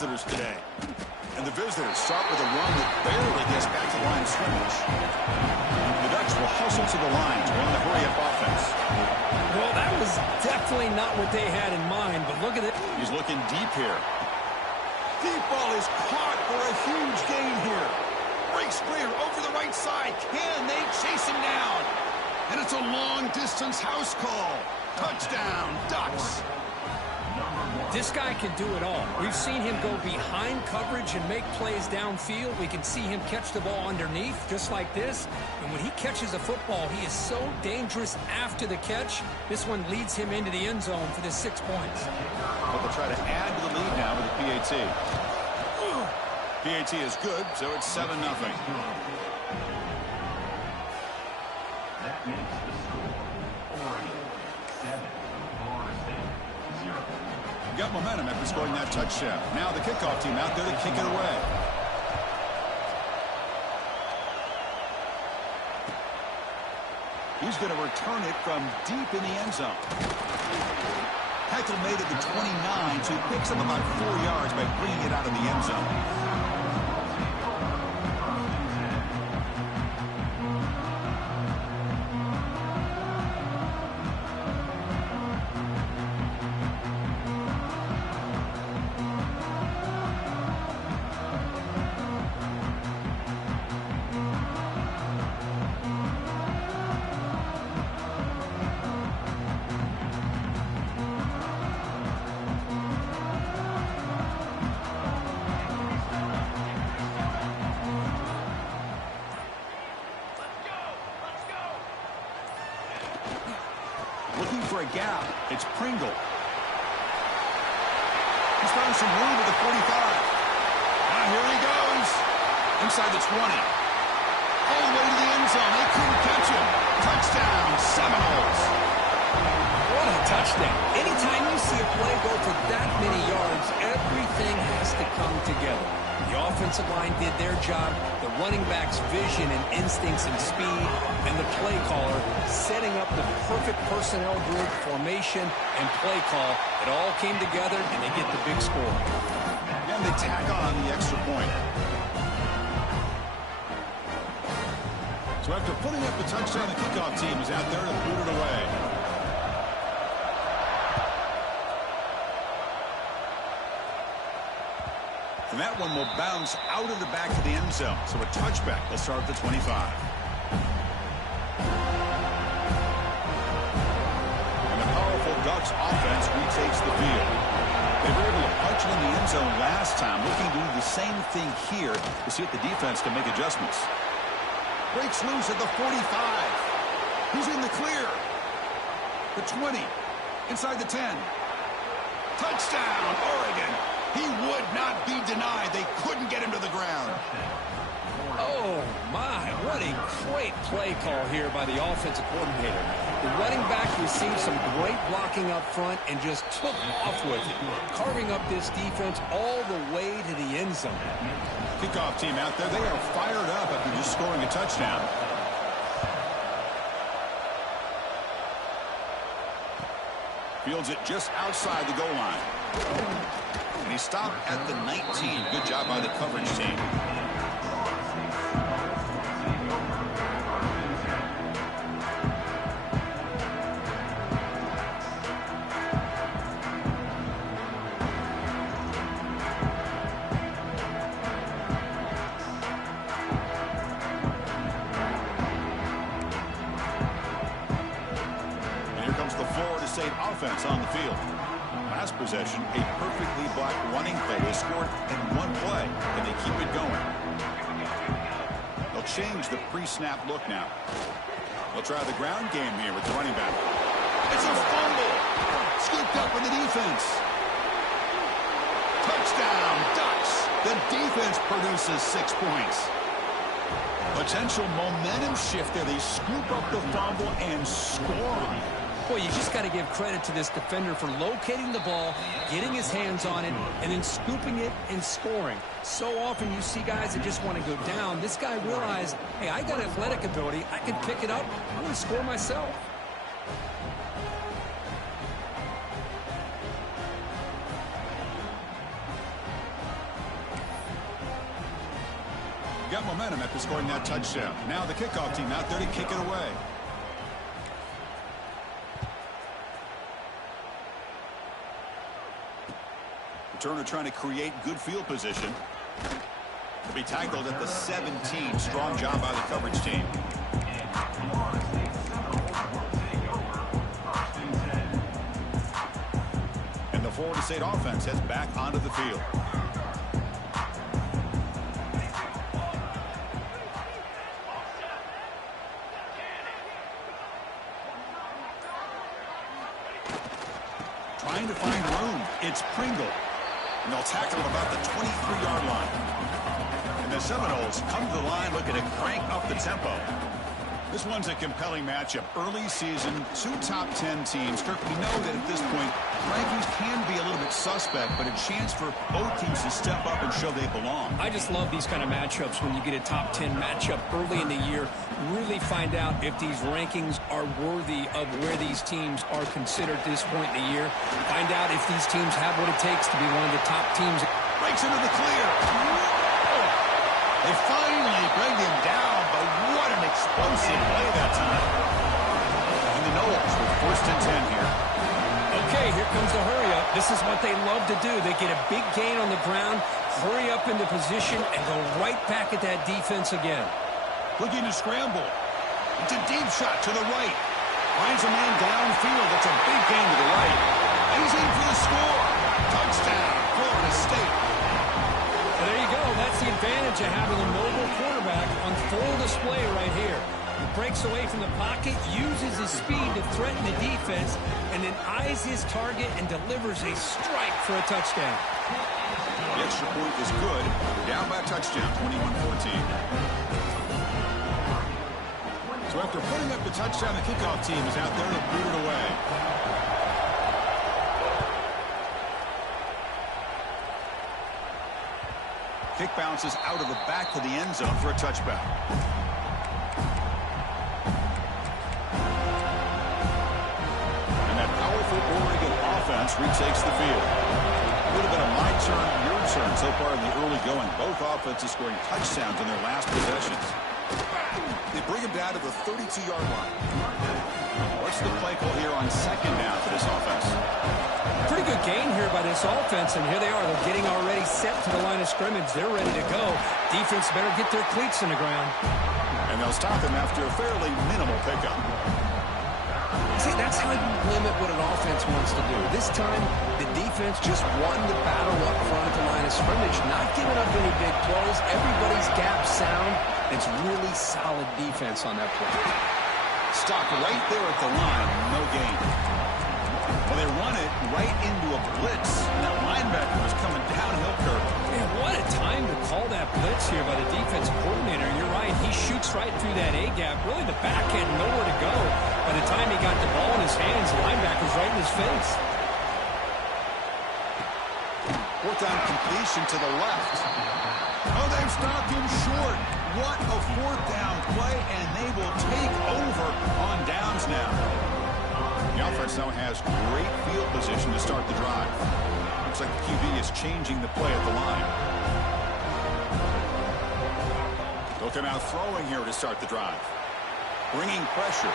visitors today. And the visitors start with a run that barely gets back to the line of scrimmage. The Ducks will hustle to the line to run the hurry-up offense. Well, that was definitely not what they had in mind, but look at it. He's looking deep here. Deep ball is caught for a huge gain here. Breaks clear over the right side. Can they chase him down? And it's a long-distance house call. Touchdown, Ducks. This guy can do it all. We've seen him go behind coverage and make plays downfield. We can see him catch the ball underneath, just like this. And when he catches a football, he is so dangerous after the catch. This one leads him into the end zone for the 6 points. But they'll try to add to the lead now with the PAT. PAT is good, so it's 7-0. Got momentum after scoring that touchdown. Now the kickoff team out there to kick it away. He's going to return it from deep in the end zone. Heckel made it to 29, so he picks up about 4 yards by bringing it out of the end zone. Looking for a gap. It's Pringle. He's found some room at the 45. Now here he goes. Inside the 20. All the way to the end zone. They couldn't catch him. Touchdown, Seminoles. What a touchdown. Anytime you see a play go for that many yards, everything has to come together. The offensive line did their job, the running back's vision and instincts and speed, and the play caller setting up the perfect personnel group, formation, and play call. It all came together, and they get the big score. And they tack on the extra point. So after putting up the touchdown, the kickoff team is out there to boot it away. And that one will bounce out of the back of the end zone. So a touchback will start at the 25. And the powerful Ducks offense retakes the field. They were able to punch it in the end zone last time, looking to do the same thing here to see if the defense can make adjustments. Breaks loose at the 45. He's in the clear. The 20. Inside the 10. Touchdown, Oregon. He would not be denied. They couldn't get him to the ground. Oh, my. What a great play call here by the offensive coordinator. The running back received some great blocking up front and just took off with it, carving up this defense all the way to the end zone. Kickoff team out there. They are fired up after just scoring a touchdown. Fields it just outside the goal line. And he stopped at the 19. Good job by the coverage team. And here comes the Florida State offense on the field. Last possession, a perfectly blocked running play. They scored in one play, and they keep it going. They'll change the pre-snap look now. They'll try the ground game here with the running back. It's a fumble. Scooped up in the defense. Touchdown, Ducks. The defense produces 6 points. Potential momentum shift there. They scoop up the fumble and score. Boy, you just got to give credit to this defender for locating the ball, getting his hands on it, and then scooping it and scoring. So often you see guys that just want to go down. This guy realized, hey, I got athletic ability. I can pick it up. I'm going to score myself. They've got momentum after scoring that touchdown. Now the kickoff team out there to kick it away. Returner trying to create good field position. He'll be tackled at the 17. Strong job by the coverage team. And the Florida State offense heads back onto the field. Trying to find room. It's Pringle. And they'll tackle him about the 23-yard line. And the Seminoles come to the line looking to crank up the tempo. This one's a compelling matchup. Early season, two top 10 teams. Kirk, we know that at this point, rankings can be a little bit suspect, but a chance for both teams to step up and show they belong. I just love these kind of matchups when you get a top 10 matchup early in the year. Really find out if these rankings are worthy of where these teams are considered at this point in the year. Find out if these teams have what it takes to be one of the top teams. Breaks into the clear. They finally bring him down, but what an explosive play that time. And the Noles with first and 10 here. Okay, here comes the hurry up. This is what they love to do. They get a big gain on the ground, hurry up into position, and go right back at that defense again. Looking to scramble. It's a deep shot to the right. Finds a man downfield. That's a big gain to the right. He's in for the score. Touchdown, Florida State. So there you go. That's the advantage of having a mobile quarterback on full display right here. He breaks away from the pocket, uses his speed to threaten the defense, and then eyes his target and delivers a strike for a touchdown. The extra point is good. Down by a touchdown, 21-14. So after putting up the touchdown, the kickoff team is out there to boot it away. Kick bounces out of the back to the end zone for a touchback. And that powerful Oregon offense retakes the field. A little bit of my turn, your turn so far in the early going. Both offenses scoring touchdowns in their last possessions. They bring him down to the 32-yard line. What's the play call here on second down for this offense? Pretty good gain here by this offense, and here they are. They're getting already set to the line of scrimmage. They're ready to go. Defense better get their cleats in the ground. And they'll stop them after a fairly minimal pickup. See, that's how you limit what an offense wants to do. This time, the defense just won the battle up front at the line of scrimmage, not giving up any big plays. Everybody's gap sound. It's really solid defense on that play. Stopped right there at the line. No gain. Well, they run it right into a blitz. And that linebacker was coming downhill curve. Man, what a time to call that blitz here by the defensive coordinator. You're right. He shoots right through that A-gap. Really, the back had nowhere to go. By the time he got the ball in his hands, the linebacker's right in his face. Fourth down completion to the left. Oh, they've stopped him short. What a fourth down play, and they will take over on downs now. The offense now has great field position to start the drive. Looks like the QB is changing the play at the line. They'll come out throwing here to start the drive. Bringing pressure.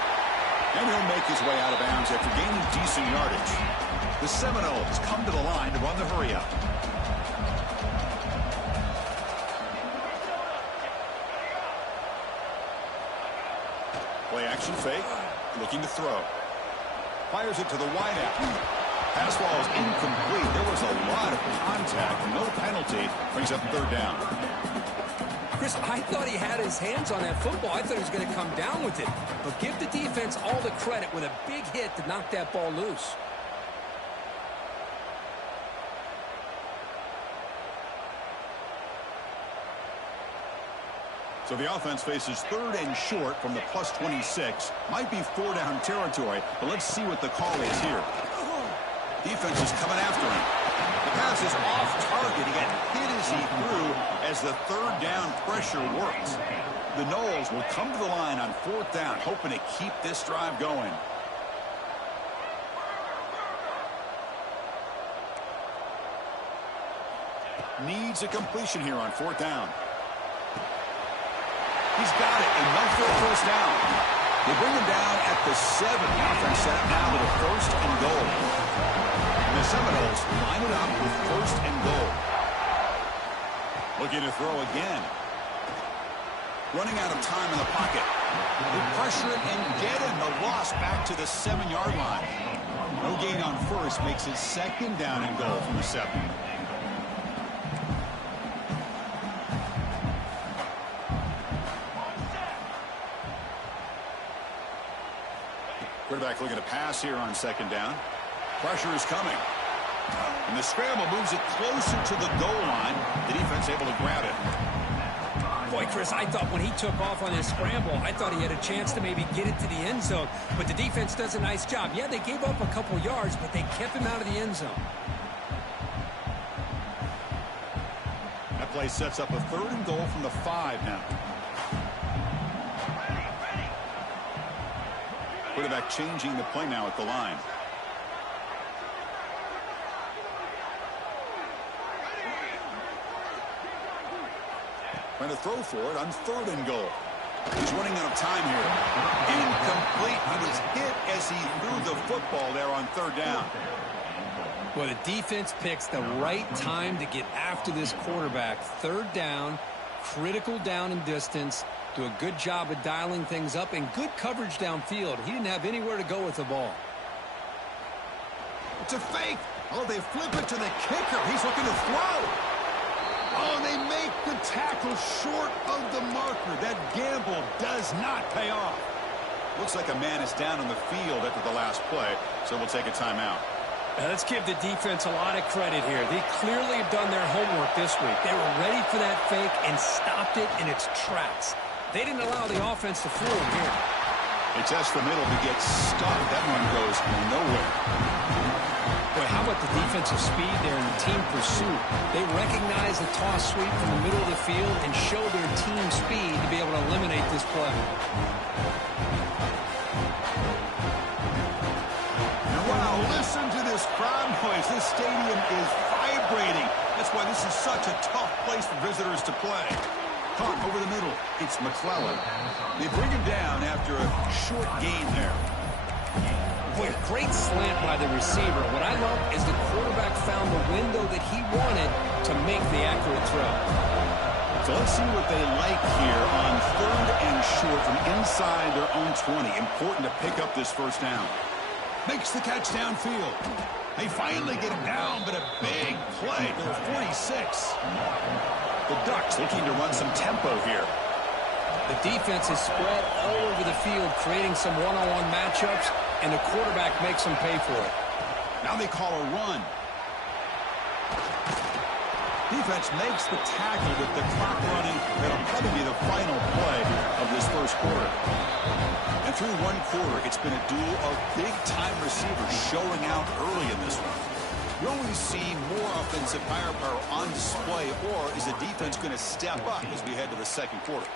And he'll make his way out of bounds after gaining decent yardage. The Seminoles come to the line to run the hurry-up. Play action fake. Looking to throw. Fires it to the wideout. Pass ball is incomplete. There was a lot of contact. No penalty. Brings up third down. Chris, I thought he had his hands on that football. I thought he was going to come down with it. But give the defense all the credit with a big hit to knock that ball loose. So the offense faces third and short from the plus 26. Might be four down territory, but let's see what the call is here. Defense is coming after him. The pass is off target. He got hit as he threw as the third down pressure works. The Noles will come to the line on fourth down, hoping to keep this drive going. Needs a completion here on fourth down. He's got it, enough for a first down. They bring him down at the 7. The offense set up now with a first and goal. And the Seminoles line it up with first and goal. Looking to throw again. Running out of time in the pocket. They pressure it and get him. The loss back to the 7-yard line. No gain on first makes it second down and goal from the 7. Quarterback looking to pass here on second down. Pressure is coming. And the scramble moves it closer to the goal line. The defense able to grab it. Boy, Chris, I thought when he took off on his scramble, I thought he had a chance to maybe get it to the end zone. But the defense does a nice job. Yeah, they gave up a couple yards, but they kept him out of the end zone. That play sets up a third and goal from the 5 now. Quarterback changing the play now at the line. Trying to throw for it on third and goal. He's running out of time here. Incomplete. He was hit as he threw the football there on third down. Well, the defense picks the right time to get after this quarterback. Third down, critical down and distance. Do a good job of dialing things up and good coverage downfield. He didn't have anywhere to go with the ball. It's a fake. Oh, they flip it to the kicker. He's looking to throw. Oh, they make the tackle short of the marker. That gamble does not pay off. Looks like a man is down on the field after the last play, so we'll take a timeout. Now, let's give the defense a lot of credit here. They clearly have done their homework this week. They were ready for that fake and stopped it in its tracks. They didn't allow the offense to fool them here. They test the middle to get stopped. That one goes nowhere. Boy, how about the defensive speed there in the team pursuit? They recognize the toss sweep from the middle of the field and show their team speed to be able to eliminate this play. Wow, listen to this crowd noise. This stadium is vibrating. That's why this is such a tough place for visitors to play. Caught over the middle. It's McClellan. They bring him down after a short gain there. Boy, a great slant by the receiver. What I love is the quarterback found the window that he wanted to make the accurate throw. So let's see what they like here on third and short from inside their own 20. Important to pick up this first down. Makes the catch downfield. They finally get him down, but a big play to the 46. The Ducks looking to run some tempo here. The defense is spread all over the field, creating some one-on-one matchups, and the quarterback makes them pay for it. Now they call a run. Defense makes the tackle with the clock running. That'll probably be the final play of this first quarter. And through one quarter, it's been a duel of big-time receivers showing out early in this one. You always see more offensive firepower on display, or is the defense going to step up as we head to the second quarter?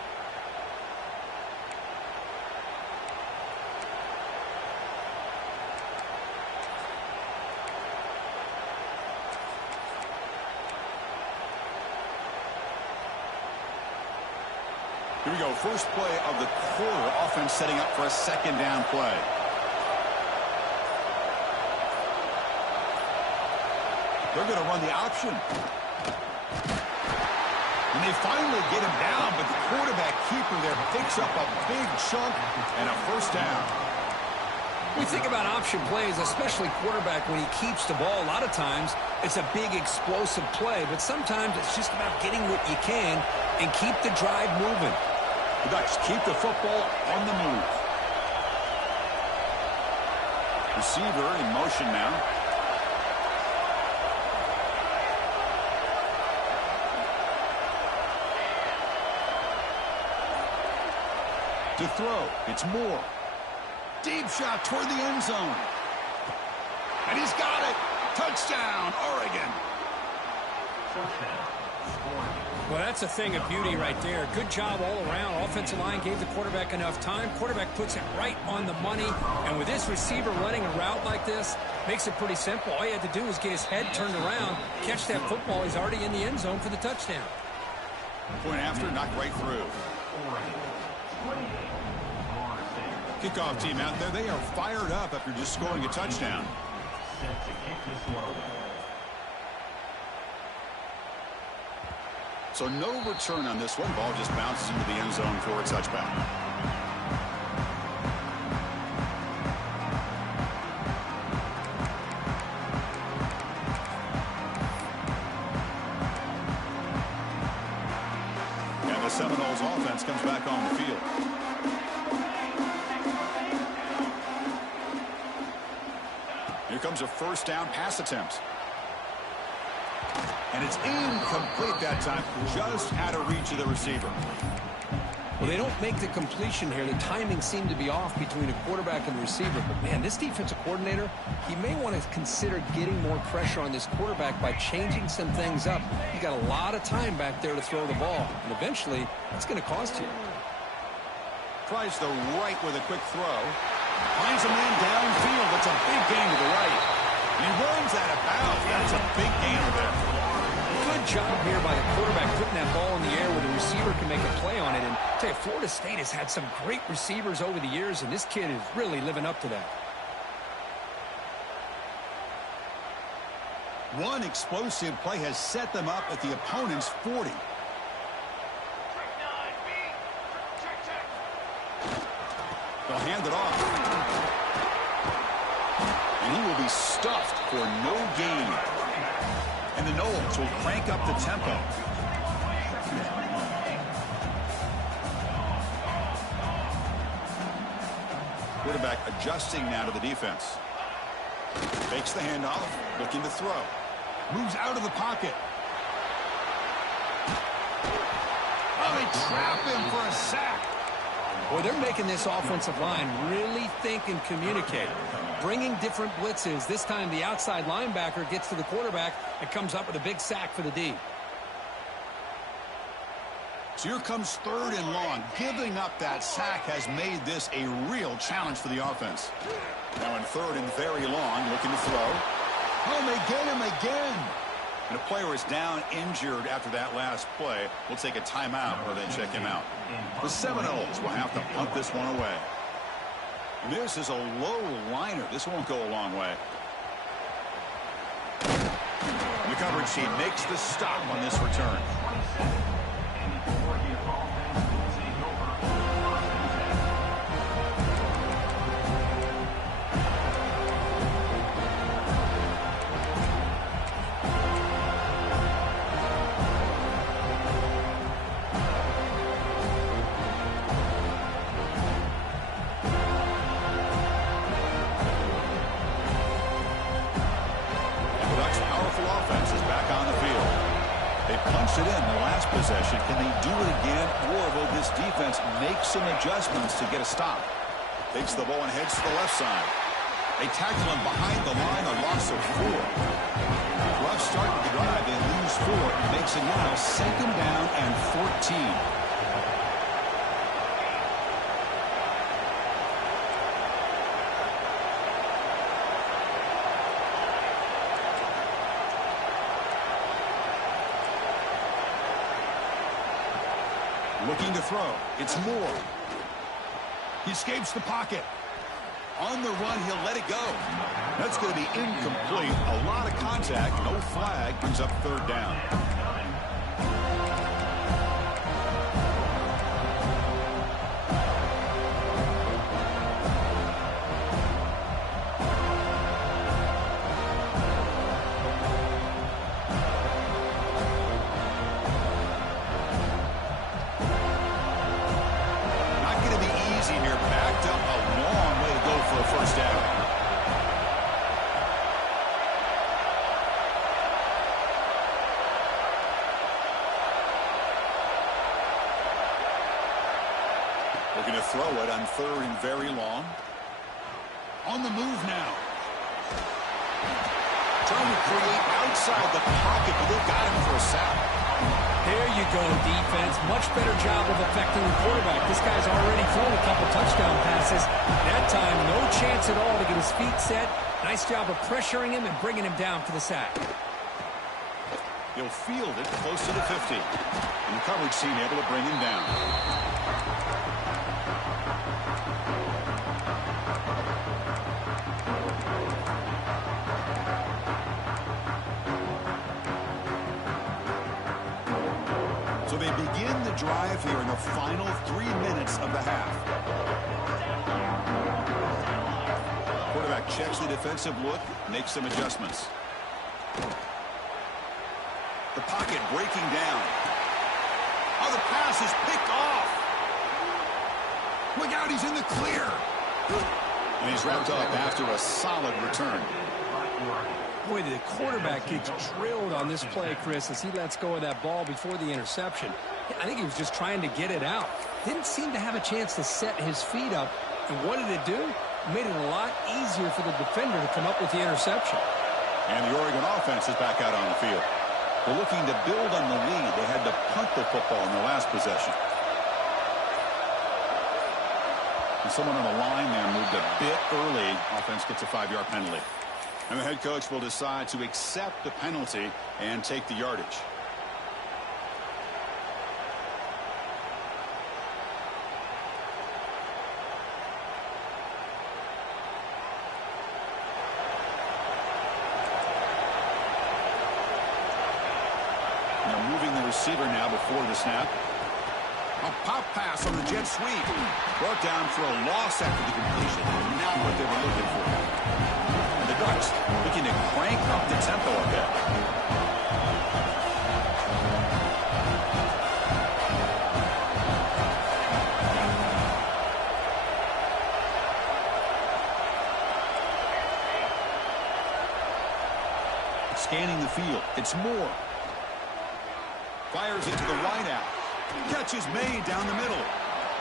Here we go, first play of the quarter. Offense setting up for a second down play. They're going to run the option. And they finally get him down, but the quarterback keeper there picks up a big chunk and a first down. We think about option plays, especially quarterback, when he keeps the ball. A lot of times, it's a big explosive play, but sometimes it's just about getting what you can and keep the drive moving. The Ducks keep the football on the move. Receiver in motion now. To throw, it's Moore. Deep shot toward the end zone. And he's got it. Touchdown, Oregon. Well, that's a thing of beauty right there. Good job all around. Offensive line gave the quarterback enough time. Quarterback puts it right on the money. And with this receiver running a route like this, makes it pretty simple. All you had to do was get his head turned around, catch that football. He's already in the end zone for the touchdown. Point after, knocked right through. Kickoff team out there, they are fired up after just scoring a touchdown. So no return on this one. Ball just bounces into the end zone for a touchback. And the Seminoles offense comes back on the field. Here comes a first down pass attempt. And it's incomplete that time, just out of reach of the receiver. Well, they don't make the completion here. The timing seemed to be off between a quarterback and the receiver. But, man, this defensive coordinator, he may want to consider getting more pressure on this quarterback by changing some things up. You got a lot of time back there to throw the ball, and eventually that's going to cost you. Tries the right with a quick throw. Finds a man downfield. It's a big gain to the right. And he runs out of bounds. That's a big gainer there. Good job here by the quarterback putting that ball in the air where the receiver can make a play on it. And I tell you, Florida State has had some great receivers over the years, and this kid is really living up to that. One explosive play has set them up at the opponent's 40. They'll hand it off. And he will be stuffed for no gain. And the Noles will crank up the tempo. Quarterback adjusting now to the defense. Fakes the handoff, looking to throw. Moves out of the pocket. Oh, they trap him for a sack. Boy, they're making this offensive line really think and communicate. Bringing different blitzes. This time the outside linebacker gets to the quarterback and comes up with a big sack for the D. So here comes third and long. Giving up that sack has made this a real challenge for the offense. Now in third and very long, looking to throw. Oh, they get him again. And a player is down injured after that last play. We'll take a timeout where they check him out. The Seminoles will have to punt this one away. This is a low liner. This won't go a long way. The coverage team makes the stop on this return. It in the last possession. Can they do it again, or will this defense make some adjustments to get a stop? Takes the ball and heads to the left side. They tackle him behind the line, a loss of 4. Rough start to the drive. They lose 4. Makes it now 2nd down and 14. Looking to throw. It's Moore. He escapes the pocket. On the run, he'll let it go. That's going to be incomplete. A lot of contact. No flag. Brings up 3rd down. Looking to throw it on 3rd and very long. On the move now. Trying to create outside the pocket, but they've got him for a sack. There you go, defense. Much better job of affecting the quarterback. This guy's already thrown a couple touchdown passes. That time, no chance at all to get his feet set. Nice job of pressuring him and bringing him down for the sack. He'll field it close to the 50. And the coverage team able to bring him down. So they begin the drive here in the final 3 minutes of the half. Quarterback checks the defensive look, makes some adjustments. The pocket breaking down. Oh, the pass is picked off. Look out, he's in the clear. And he's wrapped up after a solid return. Boy, the quarterback gets drilled on this play, Chris, as he lets go of that ball before the interception. I think he was just trying to get it out. Didn't seem to have a chance to set his feet up. And what did it do? Made it a lot easier for the defender to come up with the interception. And the Oregon offense is back out on the field. They're looking to build on the lead. They had to punt the football in their last possession. And someone on the line there moved a bit early. Offense gets a 5-yard penalty. And the head coach will decide to accept the penalty and take the yardage. Receiver now before the snap. A pop pass on the jet sweep. Brought down for a loss after the completion. Not what they were looking for. And the Ducks looking to crank up the tempo a bit. Scanning the field. It's Moore. Fires it to the wideout. Catch is made down the middle.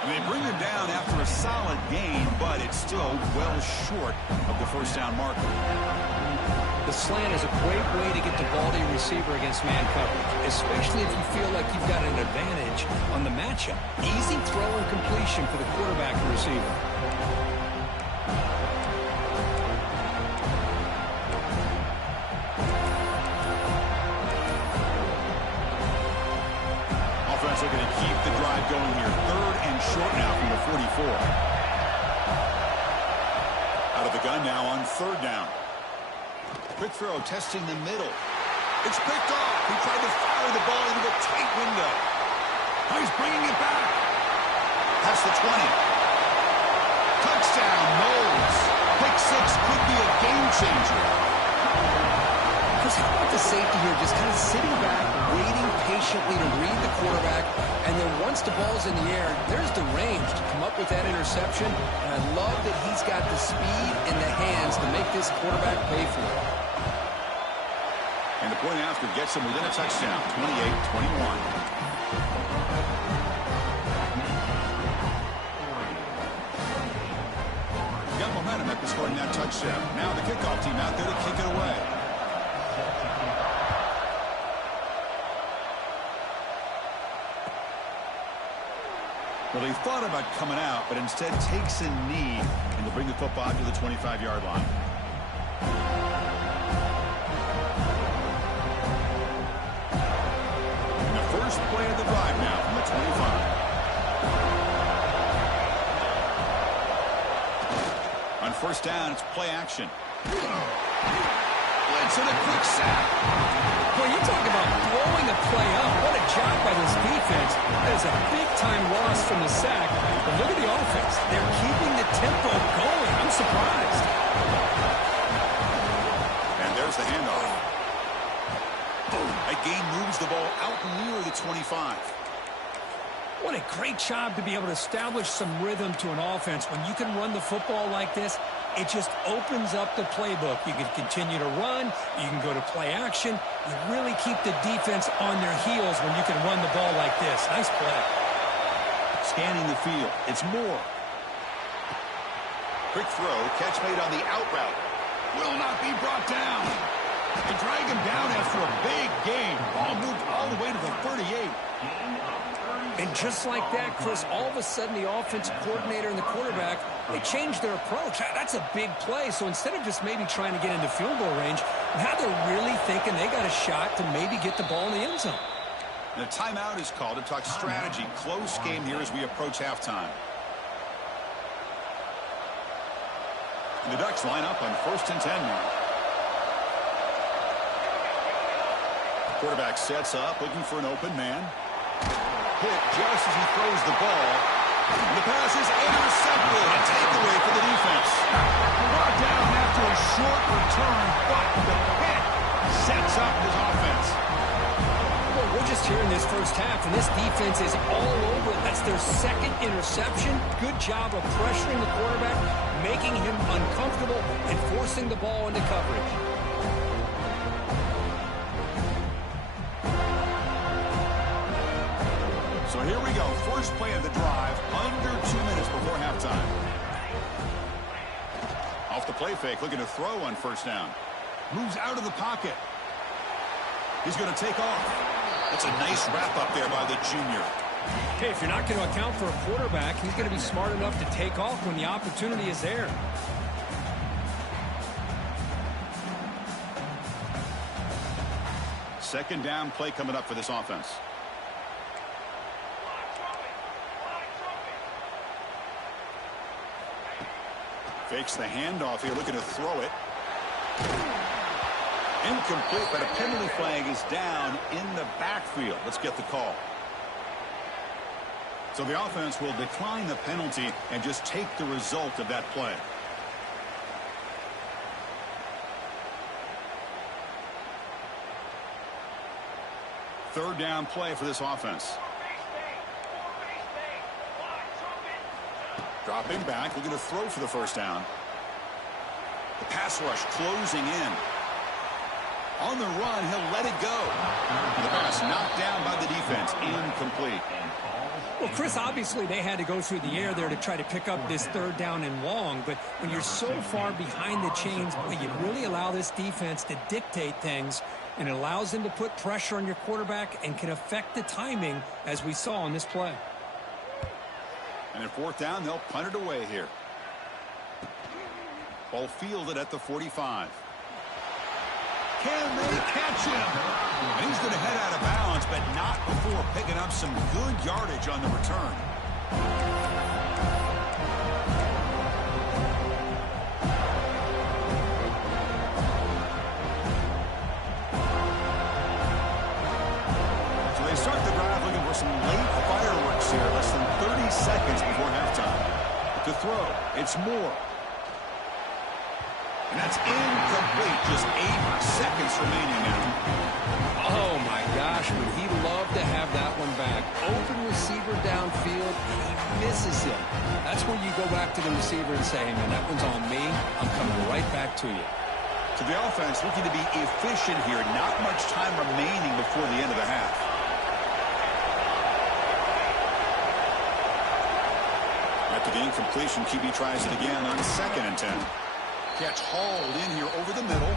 And they bring him down after a solid gain, but it's still well short of the first down marker. The slant is a great way to get the ball to your receiver against man coverage, especially if you feel like you've got an advantage on the matchup. Easy throw and completion for the quarterback and receiver. Looking to keep the drive going here. 3rd and short now from the 44. Out of the gun now on 3rd down. Quick throw testing the middle. It's picked off. He tried to fire the ball into the tight window. Oh, he's bringing it back. Past the 20. Touchdown, Knowles. Pick 6 could be a game changer. How about the safety here, just kind of sitting back, waiting patiently to read the quarterback, and then once the ball's in the air, there's the range to come up with that interception, and I love that he's got the speed and the hands to make this quarterback pay for it. And the point after gets him within a touchdown, 28-21. Got momentum after scoring that touchdown. Now the kickoff team out there to kick it away. Well, he thought about coming out, but instead takes a knee and will bring the football to the 25-yard line. And the first play of the drive now from the 25. On 1st down, it's play action. Blitz and a quick sack. Boy, you talk about blowing a play up. What a job by this defense. That is a big-time loss from the sack. But look at the offense. They're keeping the tempo going. I'm surprised. And there's the handoff. That gain moves the ball out near the 25. What a great job to be able to establish some rhythm to an offense. When you can run the football like this, it just opens up the playbook. You can continue to run. You can go to play action. You really keep the defense on their heels when you can run the ball like this. Nice play. Scanning the field. It's Moore. Quick throw. Catch made on the out route. Will not be brought down. They drag him down after a big gain. Ball moved all the way to the 38. And just like that, Chris, all of a sudden the offensive coordinator and the quarterback, they changed their approach. That's a big play. So instead of just maybe trying to get into field goal range, Now they're really thinking they got a shot to maybe get the ball in the end zone. And a timeout is called to talk strategy. Close game here as we approach halftime. And the Ducks line up on 1st and 10 now. Quarterback sets up, looking for an open man. Hit just as he throws the ball. And the pass is intercepted. A takeaway for the defense. Brought down after a short return, but the hit sets up his offense. Well, we're just here in this first half, and this defense is all over it. That's their second interception. Good job of pressuring the quarterback, making him uncomfortable, and forcing the ball into coverage. So here we go. First play of the drive, under 2 minutes before halftime. Off the play fake, looking to throw on 1st down. Moves out of the pocket. He's going to take off. That's a nice wrap up there by the junior. Hey, if you're not going to account for a quarterback, he's going to be smart enough to take off when the opportunity is there. Second down play coming up for this offense. Fakes the handoff here, looking to throw it. Incomplete, but a penalty flag is down in the backfield. Let's get the call. So the offense will decline the penalty and just take the result of that play. Third down play for this offense. Dropping back, looking to throw for the 1st down. The pass rush closing in. On the run, he'll let it go. The pass knocked down by the defense. Incomplete. Well, Chris, obviously they had to go through the air there to try to pick up this 3rd down and long, but when you're so far behind the chains, you really allow this defense to dictate things, and it allows them to put pressure on your quarterback and can affect the timing, as we saw on this play. And at 4th down, they'll punt it away here. Ball fielded at the 45. Can they catch him? And he's going to head out of bounds, but not before picking up some good yardage on the return. So they start the drive looking for some late fireworks here, less than 30 seconds before halftime. To throw, it's Moore. And that's incomplete. Just 8 seconds remaining now. Oh, my gosh. Would he love to have that one back? Open receiver downfield, and he misses it. That's where you go back to the receiver and say, hey, man, that one's on me. I'm coming right back to you. So the offense looking to be efficient here. Not much time remaining before the end of the half. After the incompletion, QB tries it again on 2nd and 10. Catch hauled in here over the middle.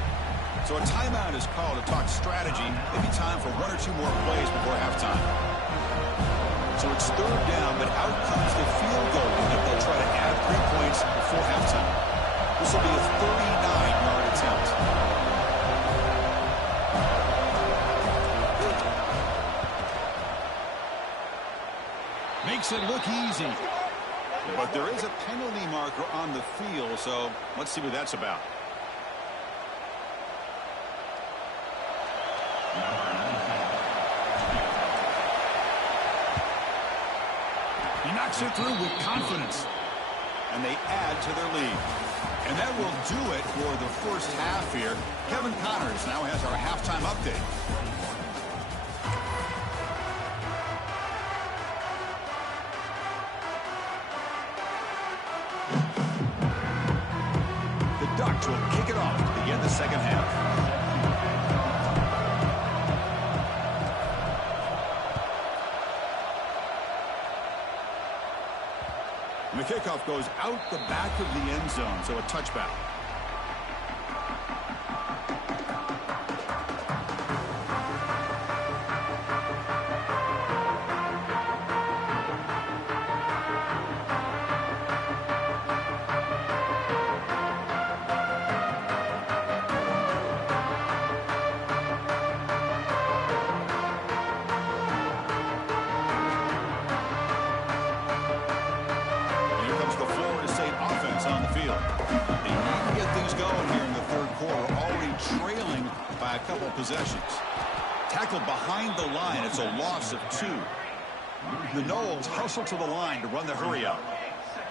So a timeout is called to talk strategy. Maybe time for 1 or 2 more plays before halftime. So it's 3rd down, but out comes the field goal unit. They'll try to add 3 points before halftime. This will be a 39-yard attempt. Makes it look easy. But there is a penalty marker on the field, so let's see what that's about. He knocks it through with confidence. And they add to their lead. And that will do it for the first half here. Kevin Connors now has our halftime update. Ducks will kick it off to begin the second half. And the kickoff goes out the back of the end zone, so a touchback. possessions. Tackled behind the line. It's a loss of 2. The Noles hustle to the line to run the hurry up.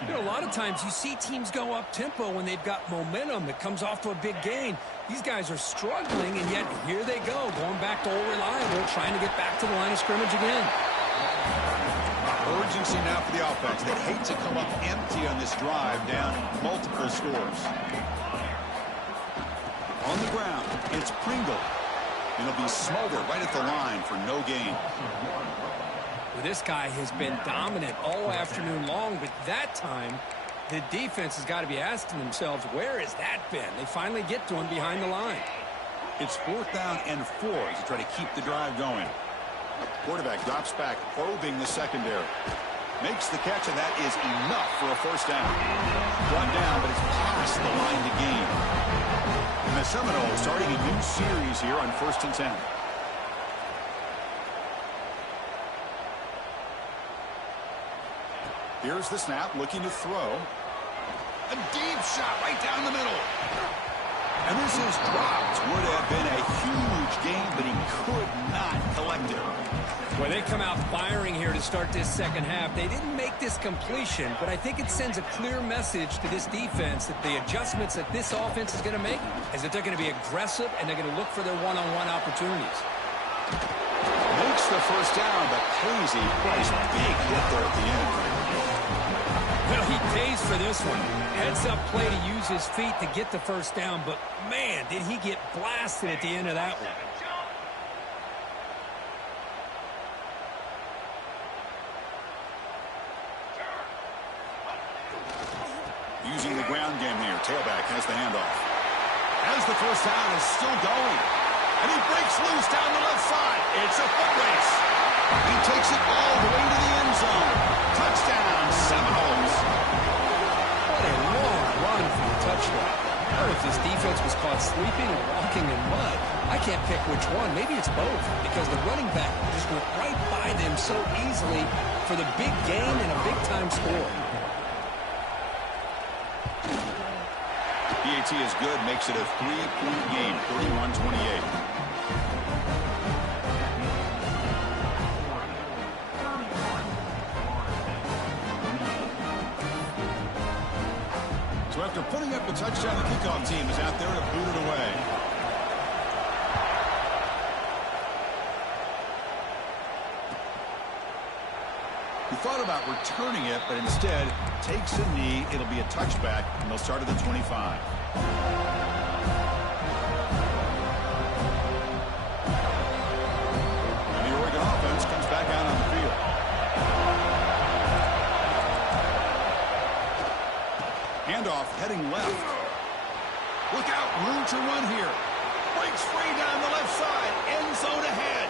You know, a lot of times you see teams go up-tempo when they've got momentum. It comes off to a big gain. These guys are struggling, and yet here they go, going back to old reliable, trying to get back to the line of scrimmage again. Urgency now for the offense. They'd hate to come up empty on this drive, down multiple scores. On the ground, it's Pringle. It'll be Smolder right at the line for no gain. Well, this guy has been dominant all afternoon long, but that time, the defense has got to be asking themselves, where has that been? They finally get to him behind the line. It's 4th down and 4 to try to keep the drive going. Quarterback drops back, probing the secondary. Makes the catch, and that is enough for a 1st down. Brought down, but it's past the line to gain. And the Seminoles starting a new series here on 1st and 10. Here's the snap, looking to throw. A deep shot right down the middle. And this is dropped. Would have been a huge gain, but he could not collect it. Well, they come out firing here to start this second half. They didn't make this completion, but I think it sends a clear message to this defense that the adjustments that this offense is going to make is that they're going to be aggressive and they're going to look for their one-on-one opportunities. Makes the 1st down, but pays a price. Big hit there at the end. Well, he pays for this one. Heads-up play to use his feet to get the 1st down, but, man, did he get blasted at the end of that one. Using the ground game here. Tailback has the handoff. As the 1st down is still going. And he breaks loose down the left side. It's a foot race. He takes it all the way to the end zone. Touchdown, Seminoles. What a long run for the touchdown. I don't know if this defense was caught sleeping or walking in mud. I can't pick which one. Maybe it's both, because the running back just went right by them so easily for the big gain and a big-time score. PAT is good, makes it a 3-point game, 31-28. So after putting up the touchdown, the kickoff team is out there to boot it away. He thought about returning it, but instead takes a knee. It'll be a touchback, and they'll start at the 25. And the Oregon offense comes back out on the field. Handoff heading left. Look out, room to run here. Breaks free down the left side. End zone ahead.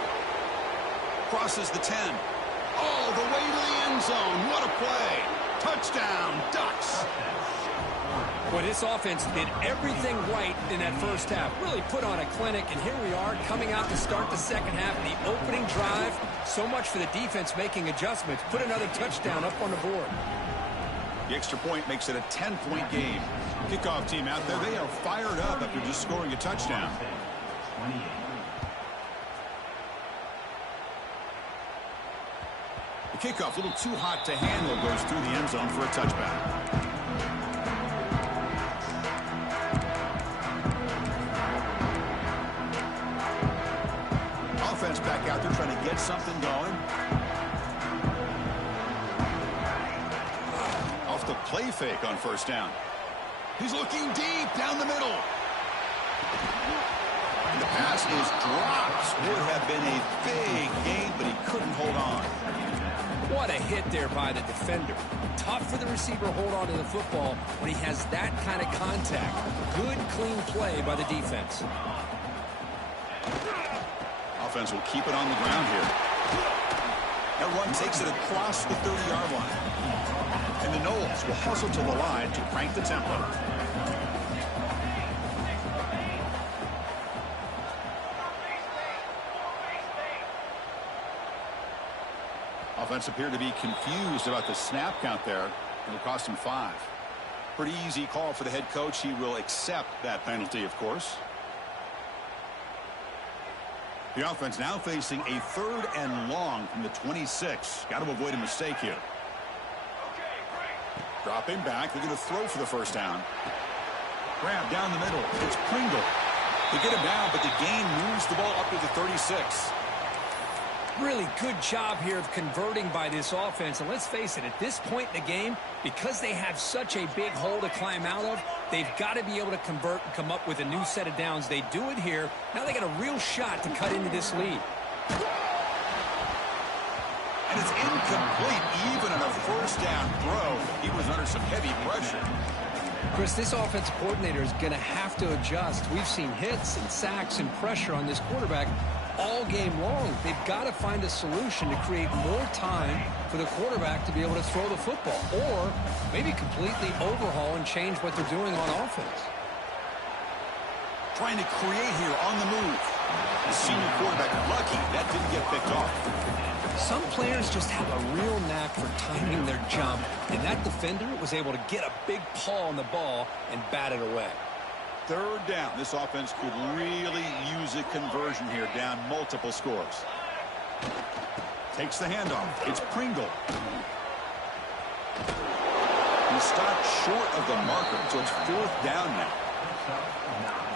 Crosses the 10. All the way to the end zone. What a play. Touchdown, Ducks. Well, this offense did everything right in that 1st half. Really put on a clinic, and here we are coming out to start the second half. The opening drive, so much for the defense making adjustments. Put another touchdown up on the board. The extra point makes it a 10-point game. Kickoff team out there, they are fired up after just scoring a touchdown. The kickoff, a little too hot to handle, goes through the end zone for a touchback. Offense back out there trying to get something going. Off the play fake on 1st down. He's looking deep down the middle. And the pass is dropped. Would have been a big gain, but he couldn't hold on. What a hit there by the defender. Tough for the receiver to hold on to the football when he has that kind of contact. Good, clean play by the defense. Offense will keep it on the ground here. That run takes it across the 30-yard line. And the Noles will hustle to the line to crank the tempo. Offense appeared to be confused about the snap count there. It'll cost him 5. Pretty easy call for the head coach. He will accept that penalty, of course. The offense now facing a 3rd and long from the 26. Got to avoid a mistake here. Dropping back. They're going to throw for the first down. Grab down the middle. It's Pringle. They get him down, but the gain moves the ball up to the 36. Really good job here of converting by this offense. And let's face it, at this point in the game, because they have such a big hole to climb out of, they've got to be able to convert and come up with a new set of downs. They do it here. Now they got a real shot to cut into this lead. And it's incomplete even on a first down throw. He was under some heavy pressure. Chris, this offensive coordinator is going to have to adjust. We've seen hits and sacks and pressure on this quarterback all game long. They've got to find a solution to create more time for the quarterback to be able to throw the football, or maybe completely overhaul and change what they're doing on offense. Trying to create here on the move. The senior quarterback lucky that didn't get picked off. Some players just have a real knack for timing their jump, and that defender was able to get a big paw on the ball and bat it away. 3rd down. This offense could really use a conversion here, down multiple scores. Takes the handoff. It's Pringle. He stopped short of the marker, so it's 4th down now.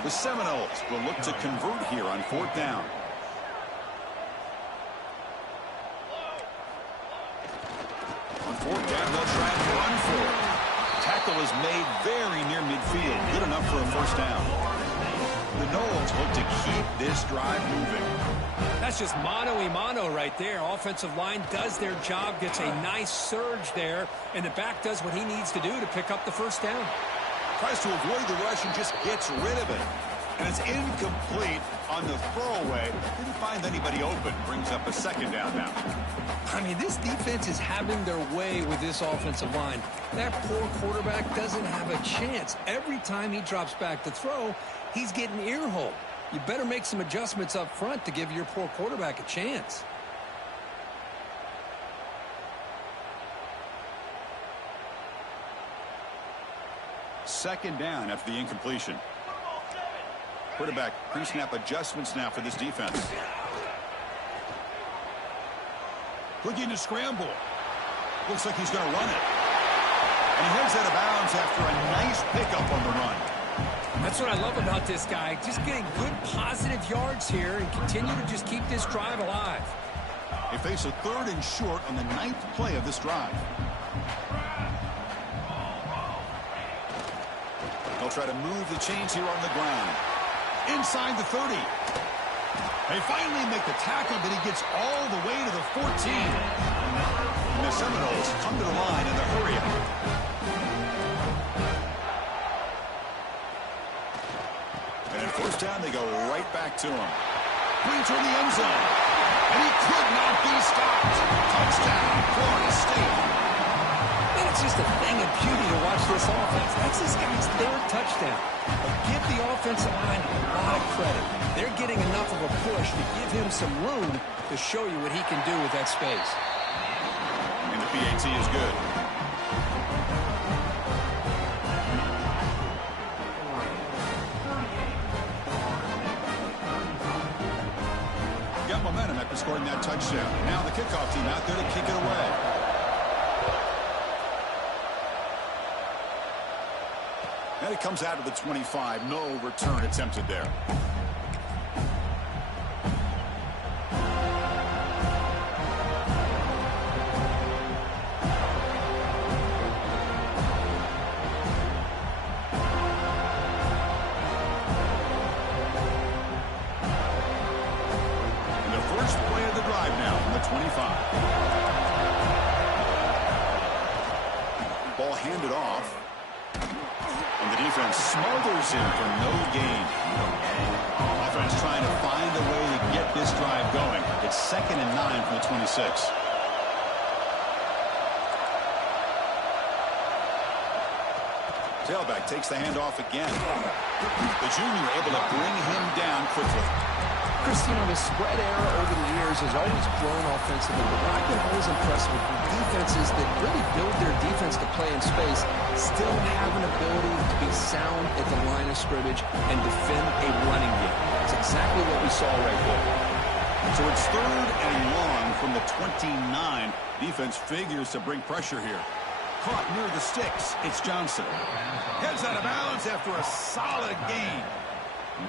The Seminoles will look to convert here on 4th down. On 4th down, they'll try and run for it. Tackle is made very near midfield. Good enough for a first down. The Noles hope to keep this drive moving. That's just mano-a-mano right there. Offensive line does their job, gets a nice surge there, and the back does what he needs to do to pick up the first down. Tries to avoid the rush and just gets rid of it. And it's incomplete on the throwaway. Didn't find anybody open. Brings up a 2nd down now. I mean, this defense is having their way with this offensive line. That poor quarterback doesn't have a chance. Every time he drops back to throw, he's getting ear-holed. You better make some adjustments up front to give your poor quarterback a chance. Second down after the incompletion. Quarterback pre-snap adjustments now for this defense. Looking to scramble. Looks like he's going to run it. And he heads out of bounds after a nice pickup on the run. That's what I love about this guy. Just getting good positive yards here and continue to just keep this drive alive. They face a 3rd and short on the 9th play of this drive. They'll try to move the chains here on the ground. Inside the 30. They finally make the tackle, but he gets all the way to the 14. And the Seminoles come to the line in the hurry up. And at 1st down, they go right back to him. Bring toward the end zone. And he could not be stopped. Touchdown, Florida State. And it's just a thing of beauty to watch this offense. That's this guy's 3rd touchdown. But give the offensive line a lot of credit. They're getting enough of a push to give him some room to show you what he can do with that space. And the PAT is good. Got momentum after scoring that touchdown. Now the kickoff team out there to kick it away. And it comes out of the 25. No return attempted there. And the first play of the drive now from the 25. Ball handed off. And the defense smothers him for no gain. Offense trying to find a way to get this drive going. It's 2nd and 9 from the 26. Tailback takes the handoff again. The junior able to bring him down quickly. Chris, you know, the spread era over the years has always grown offensively, but I've been always impressed with defenses that really build their defense to play in space, still have an ability to be sound at the line of scrimmage and defend a running game. That's exactly what we saw right there. So it's 3rd and long from the 29. Defense figures to bring pressure here. Caught near the sticks. It's Johnson. Heads out of bounds after a solid gain.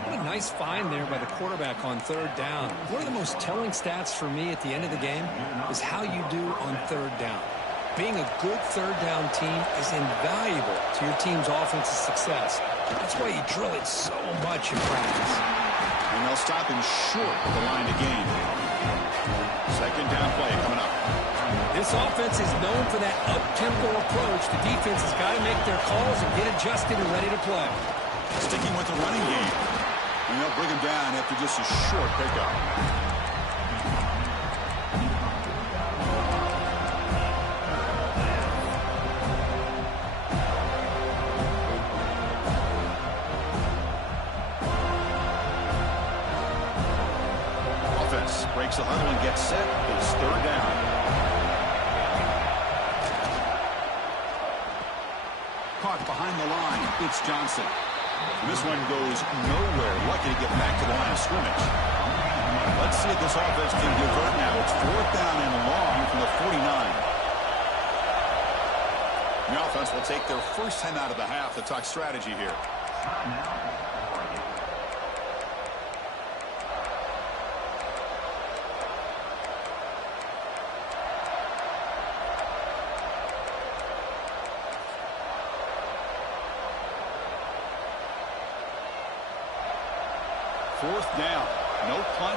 What a nice find there by the quarterback on 3rd down. One of the most telling stats for me at the end of the game is how you do on 3rd down. Being a good 3rd down team is invaluable to your team's offensive success. That's why you drill it so much in practice. And they'll stop him short of the line to gain. 2nd down play coming up. This offense is known for that up-tempo approach. The defense has got to make their calls and get adjusted and ready to play. Sticking with the running game. And they'll bring him down after just a short pickup. Offense breaks the huddle and gets set. It's 3rd down. Caught behind the line. It's Johnson. This one goes nowhere. Lucky to get back to the line of scrimmage. Let's see if this offense can convert now. It's 4th down and long from the 49. The offense will take their first time out of the half to talk strategy here. Fourth down. No punt.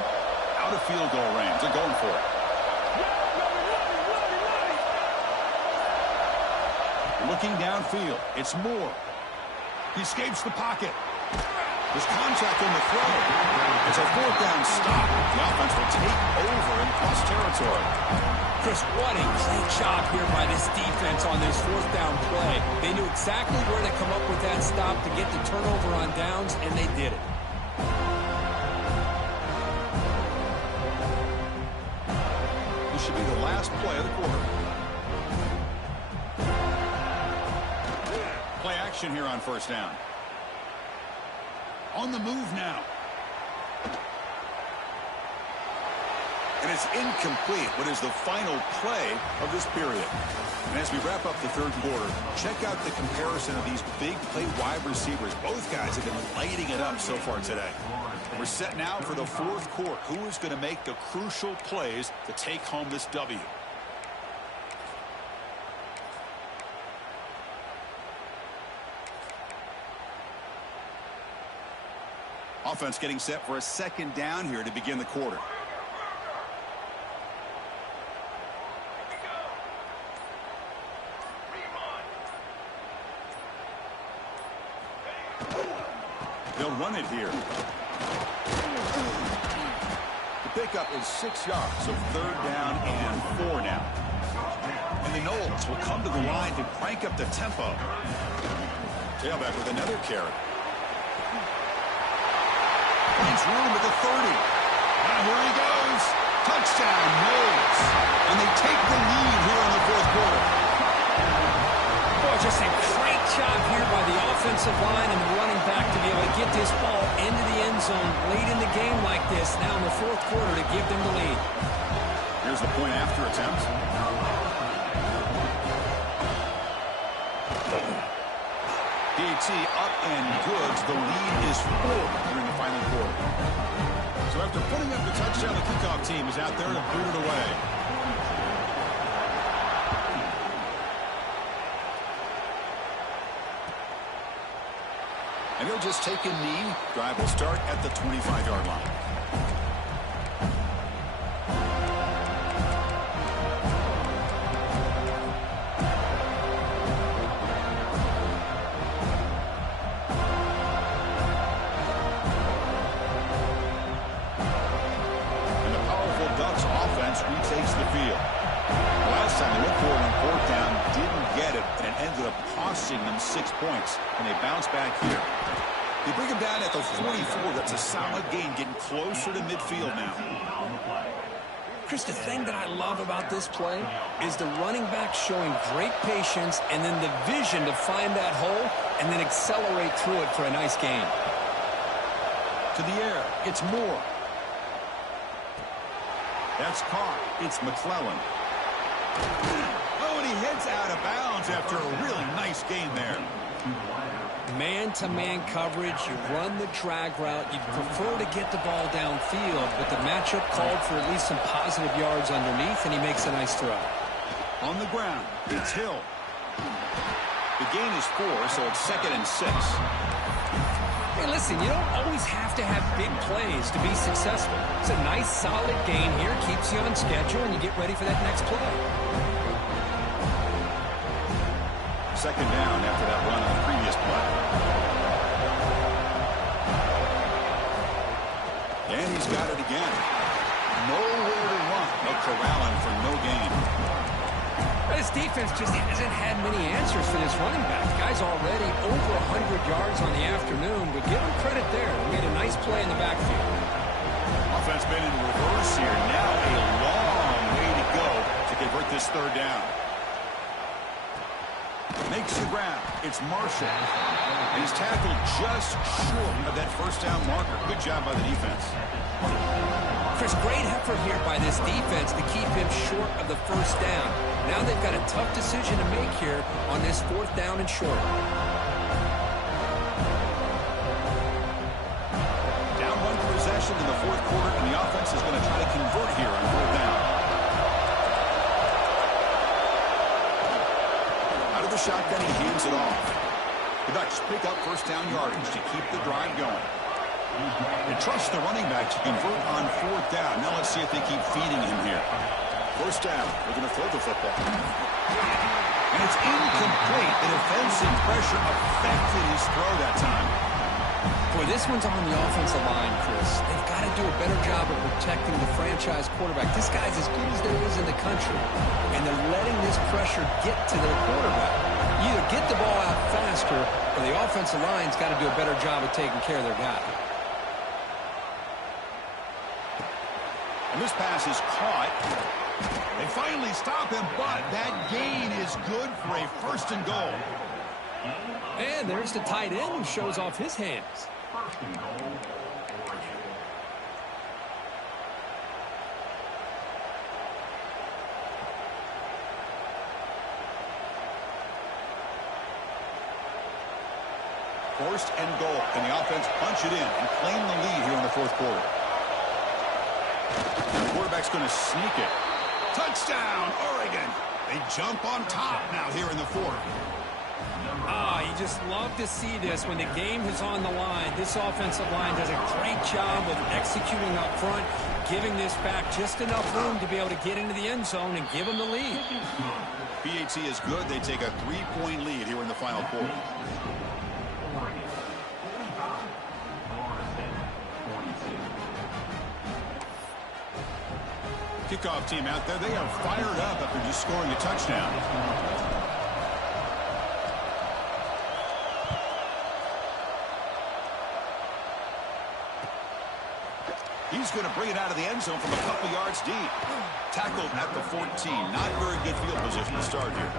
Out of field goal range. They're going for it. Looking downfield. It's Moore. He escapes the pocket. There's contact on the throw. It's a 4th down stop. The offense will take over in cross territory. Chris, what a great job here by this defense on this 4th down play. They knew exactly where to come up with that stop to get the turnover on downs, and they did it. Should be the last play of the quarter. Play action here on 1st down. On the move now. And it's incomplete. What is the final play of this period? And as we wrap up the 3rd quarter, check out the comparison of these big play wide receivers. Both guys have been lighting it up so far today. We're set now for the 4th quarter. Who is going to make the crucial plays to take home this W? Offense getting set for a 2nd down here to begin the quarter. They'll run it here. The pickup is 6 yards, so 3rd down and 4 now. And the Noles will come to the line to crank up the tempo. Tailback with another carry. Finds room at the 30. And here he goes. Touchdown, Noles. And they take the lead here in the 4th quarter. Boy, just a great job here by the offensive line and the running back to be able to get this ball into the end zone late in the game like this now in the 4th quarter to give them the lead. Here's the point after attempt. DT up and good. The lead is 4 during the final quarter. So after putting up the touchdown, the kickoff team is out there to boot it away. And he'll just take a knee. Drive will start at the 25-yard line. And the powerful Ducks offense retakes the field. Last time they went for it on 4th down, didn't get it, and it ended up costing them 6 points. And they bounce back here. They bring him down at the 44. That's a solid gain, getting closer to midfield now. Chris, the thing that I love about this play is the running back showing great patience and then the vision to find that hole and then accelerate through it for a nice gain. To the air, it's Moore. That's caught. It's McClellan. Oh, and he heads out of bounds after a really nice gain there. Man-to-man coverage, you run the drag route. You'd prefer to get the ball downfield, but the matchup called for at least some positive yards underneath, and he makes a nice throw. On the ground, it's Hill. The gain is 4, so it's 2nd and 6. Hey, listen, you don't always have to have big plays to be successful. It's a nice, solid gain here, keeps you on schedule, and you get ready for that next play. 2nd down after that run on the previous play. And he's got it again. Nowhere to run. No corralling for no gain. This defense just hasn't had many answers for this running back. The guy's already over 100 yards on the afternoon, but give him credit there. He made a nice play in the backfield. Offense been in reverse here. Now a long way to go to convert this 3rd down. Makes the grab. It's Marshall. And he's tackled just short of that 1st down marker. Good job by the defense. Chris, great effort here by this defense to keep him short of the 1st down. Now they've got a tough decision to make here on this 4th down and short. Down 1 possession in the 4th quarter, and the offense is going to try to convert here on 4th down. Out of the shotgun, he hands it off. The Ducks pick up 1st down yardage to keep the drive going. They trust the running back to convert on 4th down. Now let's see if they keep feeding him here. 1st down. They're going to throw the football. And it's incomplete. The defensive pressure affected his throw that time. Boy, this one's on the offensive line, Chris. They've got to do a better job of protecting the franchise quarterback. This guy's as good as there is in the country, and they're letting this pressure get to their quarterback. You either get the ball out faster, or the offensive line's got to do a better job of taking care of their guy. And this pass is caught. They finally stop him, but that gain is good for a 1st and goal. And there's the tight end who shows off his hands. First and goal. Can the offense punch it in and claim the lead here in the 4th quarter? And the quarterback's going to sneak it. Touchdown, Oregon. They jump on top now here in the 4th. Ah, you just love to see this when the game is on the line. This offensive line does a great job of executing up front, giving this back just enough room to be able to get into the end zone and give them the lead. PAT is good. They take a 3-point lead here in the final quarter. Kickoff team out there. They are fired up after just scoring a touchdown. He's going to bring it out of the end zone from a couple yards deep. Tackled at the 14. Not very good field position to start here.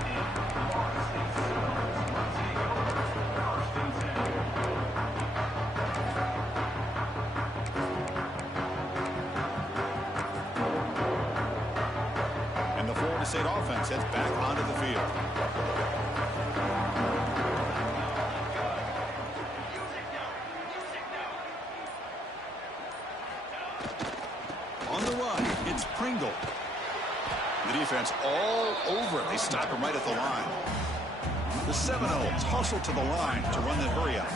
And the Florida State offense heads back onto the field. On the run, it's Pringle. The defense all over it. They stop him right at the line. The Seminoles hustle to the line to run the hurry up.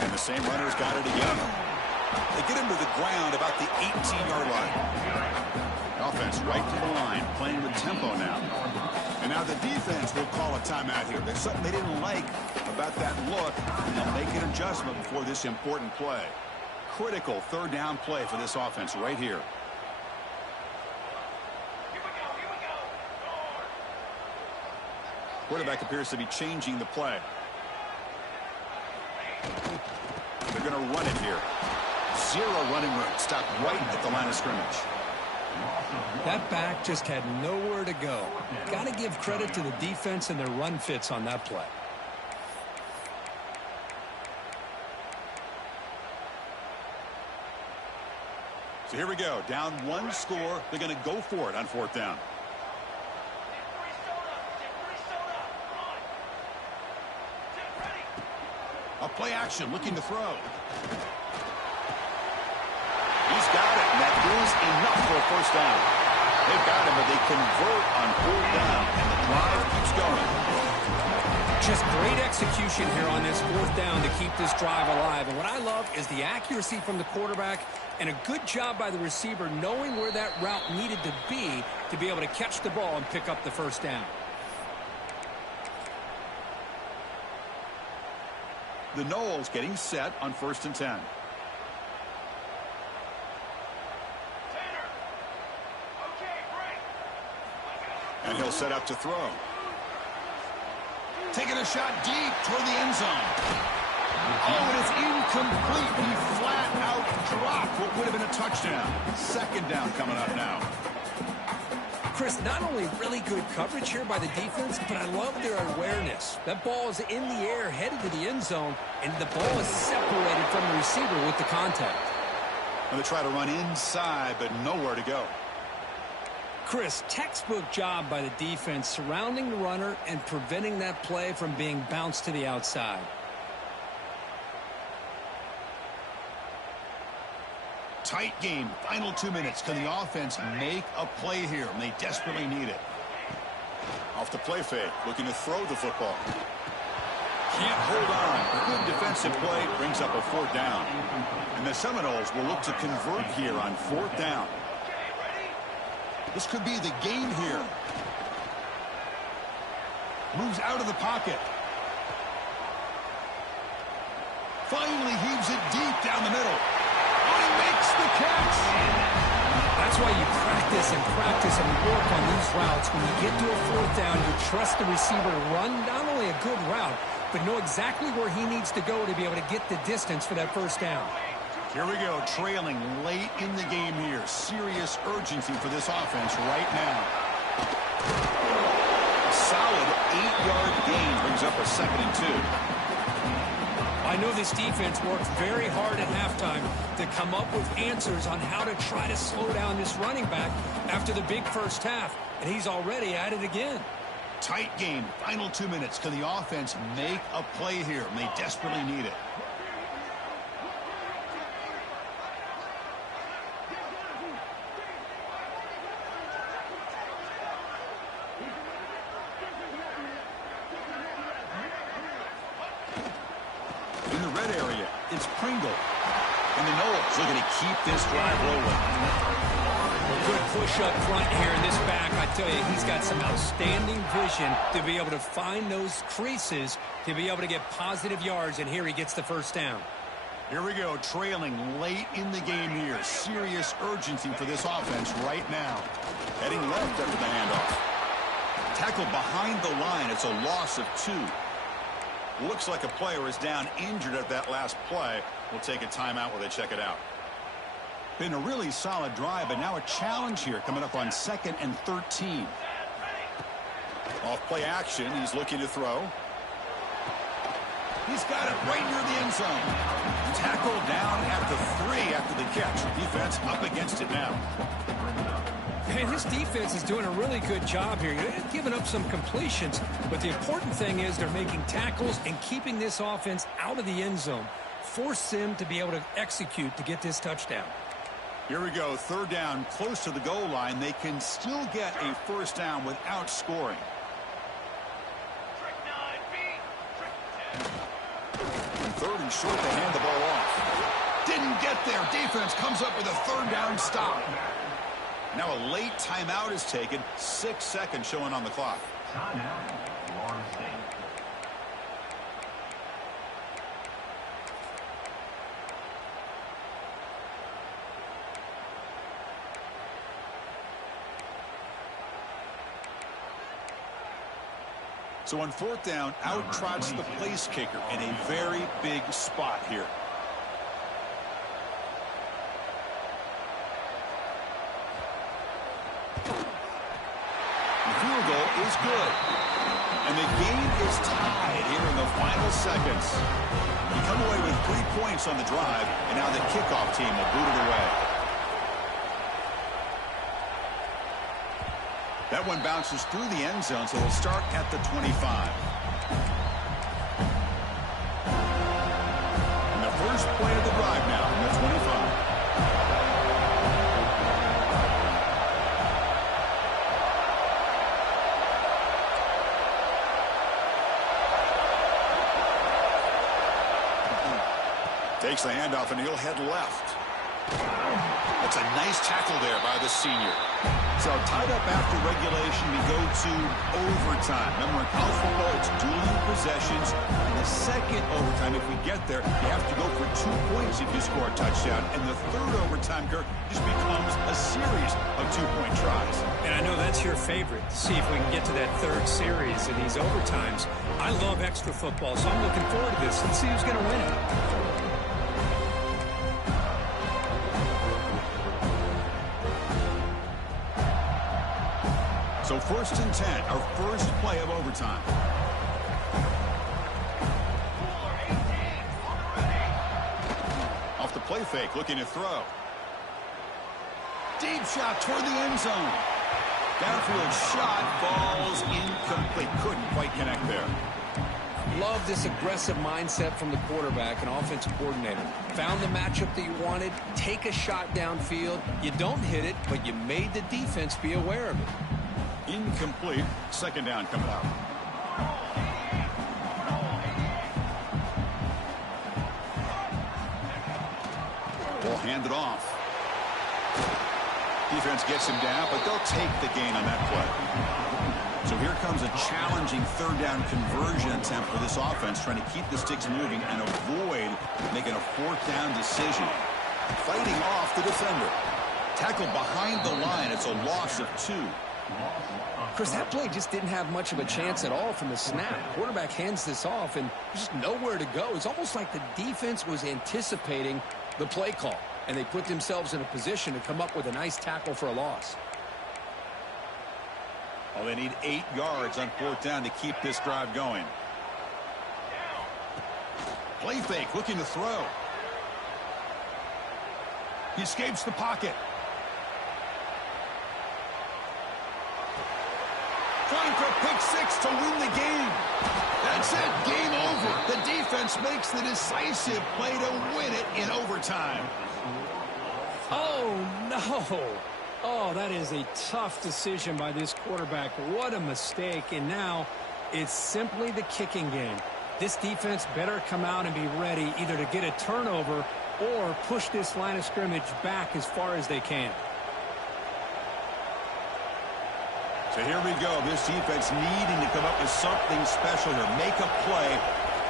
And the same runner's got it again. They get him to the ground about the 18-yard line. Offense right to the line, playing with tempo now. And now the defense will call a timeout here. There's something they didn't like about that look, and they'll make an adjustment before this important play. Critical 3rd down play for this offense right here. Quarterback appears to be changing the play. They're going to run it here. 0 running room. Stopped right at the line of scrimmage. That back just had nowhere to go. Got to give credit to the defense and their run fits on that play. So here we go. Down one score. They're going to go for it on fourth down. A play action, looking to throw. He's got it, and that is enough for a first down. They've got him, but they convert on fourth down, and the drive keeps going. Just great execution here on this fourth down to keep this drive alive. And what I love is the accuracy from the quarterback and a good job by the receiver knowing where that route needed to be able to catch the ball and pick up the first down. The Noles getting set on 1st and 10. And he'll set up to throw. Taking a shot deep toward the end zone. Oh, it is incomplete. He flat out dropped what would have been a touchdown. Second down coming up now. Chris, not only really good coverage here by the defense, but I love their awareness. That ball is in the air, headed to the end zone, and the ball is separated from the receiver with the contact. And they try to run inside, but nowhere to go. Chris, textbook job by the defense surrounding the runner and preventing that play from being bounced to the outside. Tight game. Final 2 minutes. Can the offense make a play here? And they desperately need it. Off the play fake. Looking to throw the football. Can't hold on. Good defensive play brings up a fourth down. And the Seminoles will look to convert here on fourth down. This could be the game here. Moves out of the pocket. Finally heaves it deep down the middle. Oh, he makes the catch. That's why you practice and work on these routes. When you get to a fourth down, you trust the receiver to run not only a good route, but know exactly where he needs to go to be able to get the distance for that first down. Here we go, trailing late in the game here. Serious urgency for this offense right now. A solid 8-yard gain brings up a 2nd and 2. I know this defense worked very hard at halftime to come up with answers on how to try to slow down this running back after the big first half, and he's already at it again. Tight game, final 2 minutes. Can the offense make a play here? And they desperately need it. In the red area, it's Pringle. And the Noles looking to keep this drive rolling. A good push up front here in this back. I tell you, he's got some outstanding vision to be able to find those creases to be able to get positive yards, and here he gets the first down. Here we go, trailing late in the game here. Serious urgency for this offense right now. Heading left after the handoff. Tackle behind the line. It's a loss of 2. Looks like a player is down injured at that last play. We'll take a timeout while they check it out. Been a really solid drive, but now a challenge here coming up on 2nd and 13. Off play action, he's looking to throw. He's got it right near the end zone. Tackle down at the 3 after the catch. Defense up against it now. And his defense is doing a really good job here. They're giving up some completions, but the important thing is they're making tackles and keeping this offense out of the end zone. Force them to be able to execute to get this touchdown. Here we go, 3rd down, close to the goal line. They can still get a first down without scoring. And 3rd and short, they hand the ball off. Didn't get there. Defense comes up with a 3rd down stop. Now a late timeout is taken. 6 seconds showing on the clock. So on 4th down, out trots the place kicker in a very big spot here. The field goal is good. And the game is tied here in the final seconds. We come away with 3 points on the drive, and now the kickoff team will boot it away. That one bounces through the end zone, so it'll start at the 25. And the first play of the drive now from the 25. Takes the handoff, and he'll head left. That's a nice tackle there by the senior. So tied up after regulation, we go to overtime. Remember, in college football, it's dueling possessions. In the second overtime, if we get there, you have to go for 2 points if you score a touchdown. And the third overtime, Kirk, just becomes a series of 2-point tries. And I know that's your favorite. See if we can get to that third series in these overtimes. I love extra football, so I'm looking forward to this. Let's see who's going to win it. So 1st and 10, our first play of overtime. Off the play fake, looking to throw. Deep shot toward the end zone. Downfield shot falls incomplete. Couldn't quite connect there. Love this aggressive mindset from the quarterback and offensive coordinator. Found the matchup that you wanted. Take a shot downfield. You don't hit it, but you made the defense be aware of it. Incomplete. 2nd down coming up. Ball handed off. Defense gets him down, but they'll take the gain on that play. So here comes a challenging 3rd down conversion attempt for this offense, trying to keep the sticks moving and avoid making a 4th down decision. Fighting off the defender. Tackled behind the line. It's a loss of 2. Chris, that play just didn't have much of a chance at all from the snap. Quarterback hands this off, and there's just nowhere to go. It's almost like the defense was anticipating the play call, and they put themselves in a position to come up with a nice tackle for a loss. Oh, they need 8 yards on 4th down to keep this drive going. Play fake, looking to throw. He escapes the pocket. Trying for a pick 6 to win the game. That's it. Game over. The defense makes the decisive play to win it in overtime. Oh, no. Oh, that is a tough decision by this quarterback. What a mistake. And now it's simply the kicking game. This defense better come out and be ready either to get a turnover or push this line of scrimmage back as far as they can. So here we go. This defense needing to come up with something special here. Make a play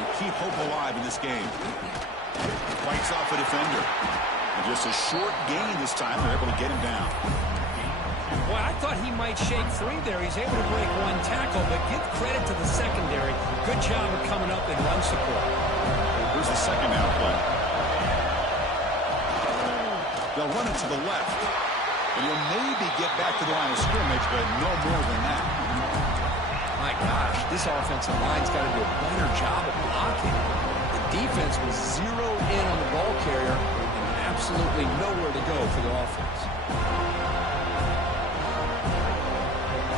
to keep hope alive in this game. Fights off a defender. And just a short gain this time. They're able to get him down. Boy, I thought he might shake free there. He's able to break 1 tackle, but give credit to the secondary. Good job of coming up in run support. Here's the 2nd down play. They'll run it to the left. And he'll maybe get back to the line of scrimmage, but no more than that. My gosh, this offensive line's got to do a better job of blocking. The defense was zeroed in on the ball carrier and absolutely nowhere to go for the offense.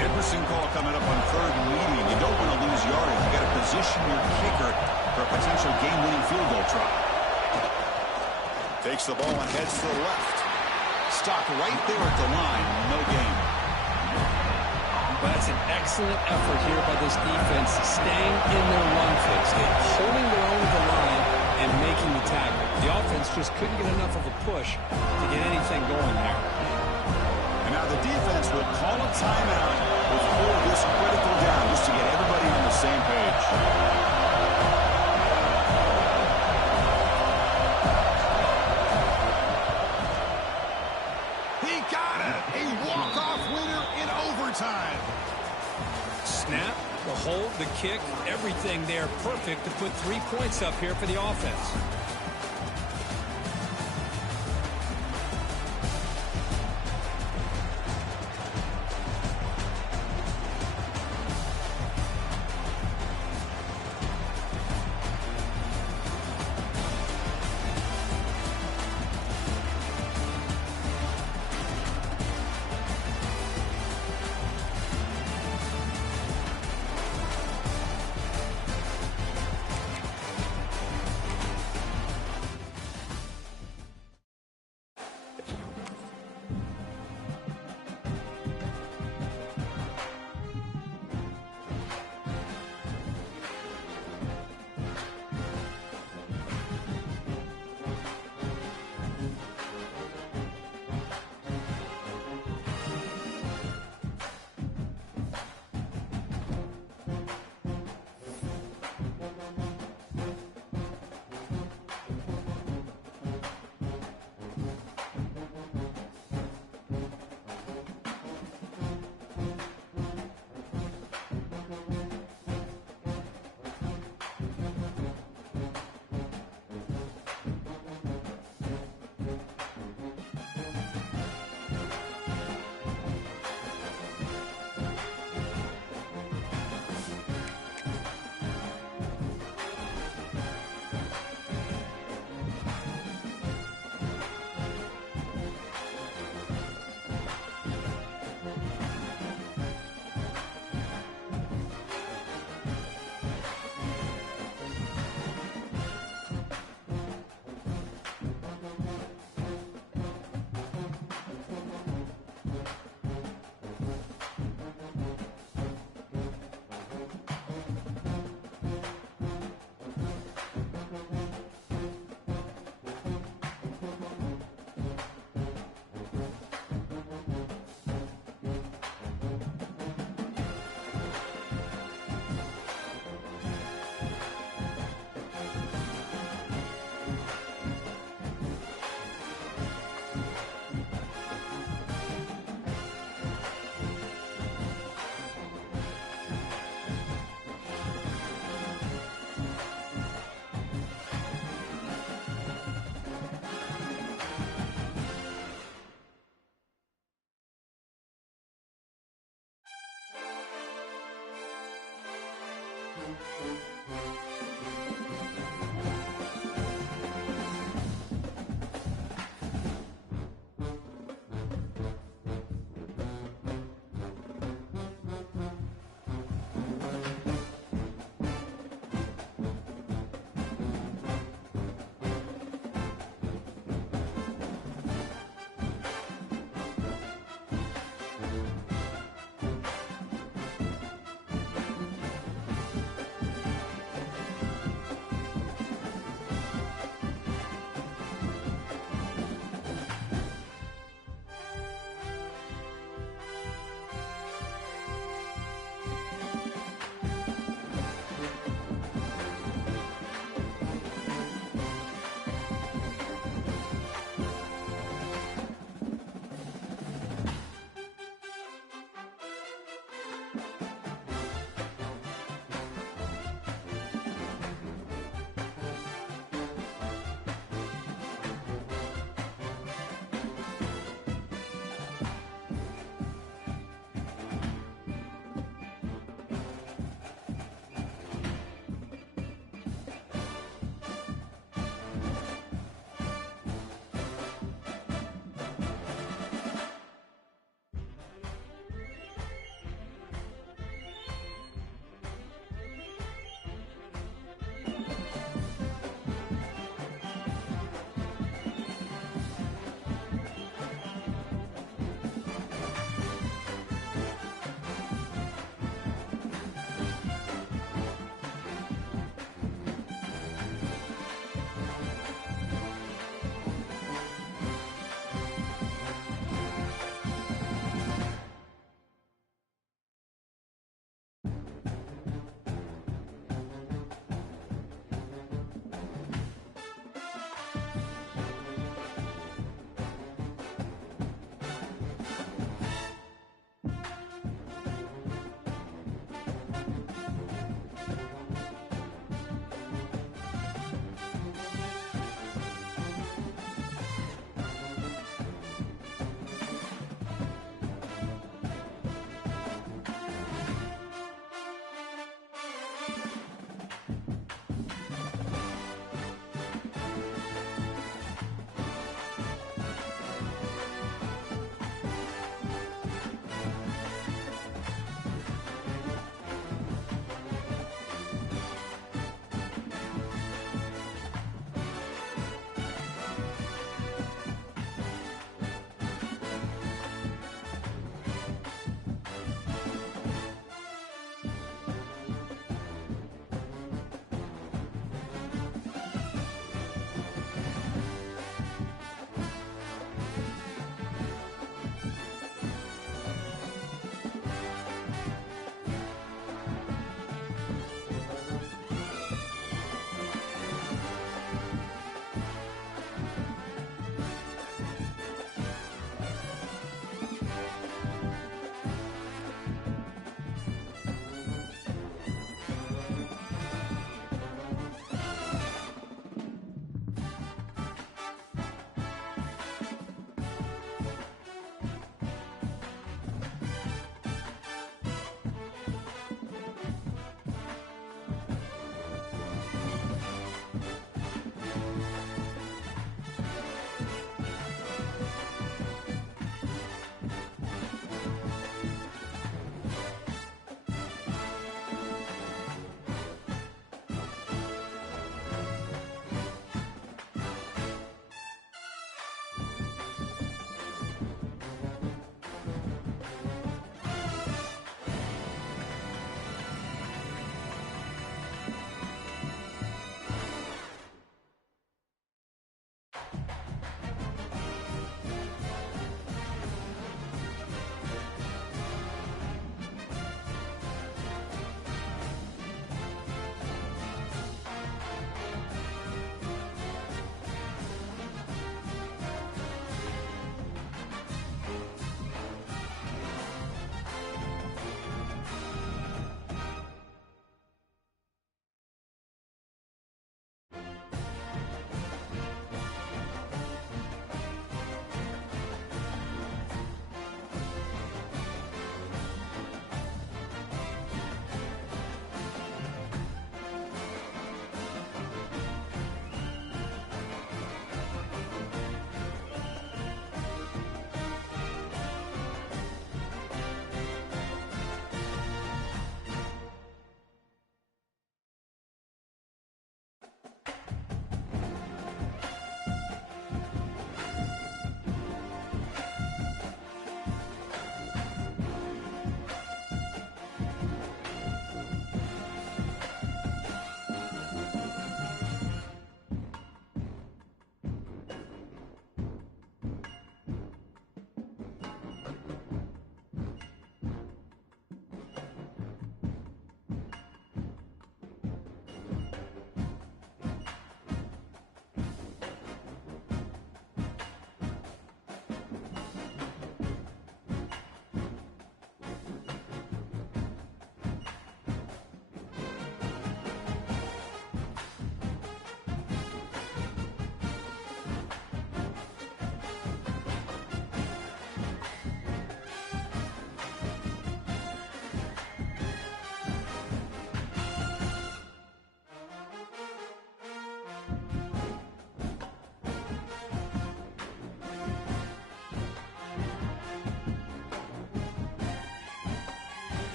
Henderson call coming up on 3rd and medium. You don't want to lose yardage. You got to position your kicker for a potential game-winning field goal try. Takes the ball and heads to the left. Stopped right there at the line. No gain. But that's an excellent effort here by this defense, staying in their run fix, holding their own at the line and making the tackle. The offense just couldn't get enough of a push to get anything going there. And now the defense will call a timeout before this critical down, just to get everybody on the same page. Snap, the hold, the kick, everything there perfect to put 3 points up here for the offense.